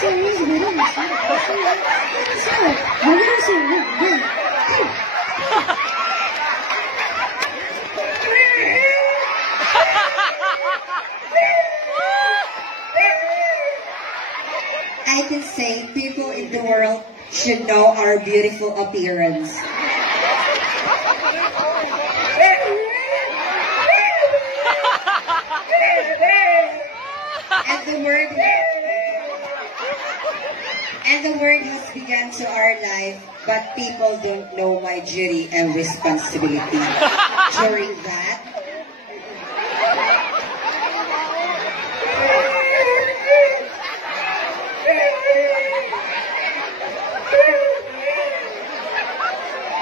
I can say people in the world should know our beautiful appearance. And the word has begun to our life, but people don't know my duty and responsibility. During that,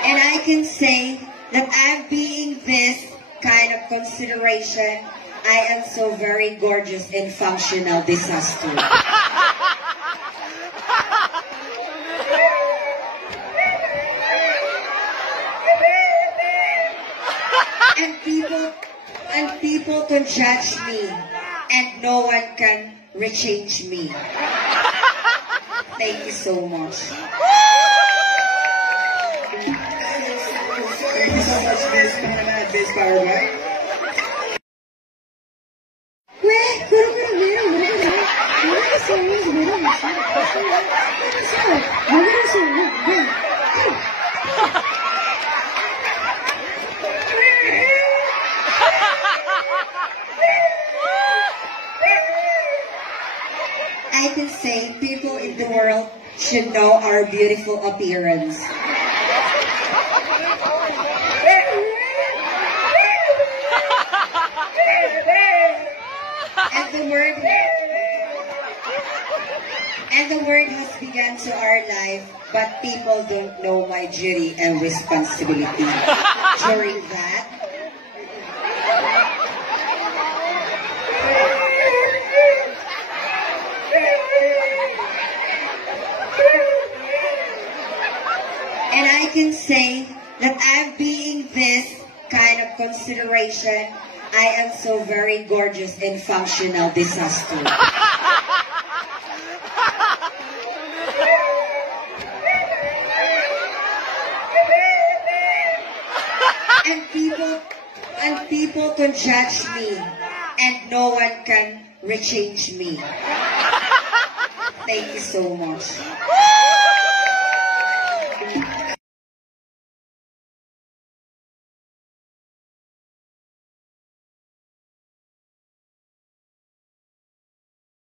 and I can say that I'm being this kind of consideration, I am so very gorgeous and functional disaster. And people can judge me, and no one can rechange me. Thank you so much. Thank you so much, Miss Pamela, Miss Paraguay. I can say people in the world should know our beautiful appearance. And the word has begun to our life, but people don't know my duty and responsibility. During that, and I can say that I'm being this kind of consideration, I am so very gorgeous and functional disaster. And people can judge me, and no one can rechange me. Thank you so much.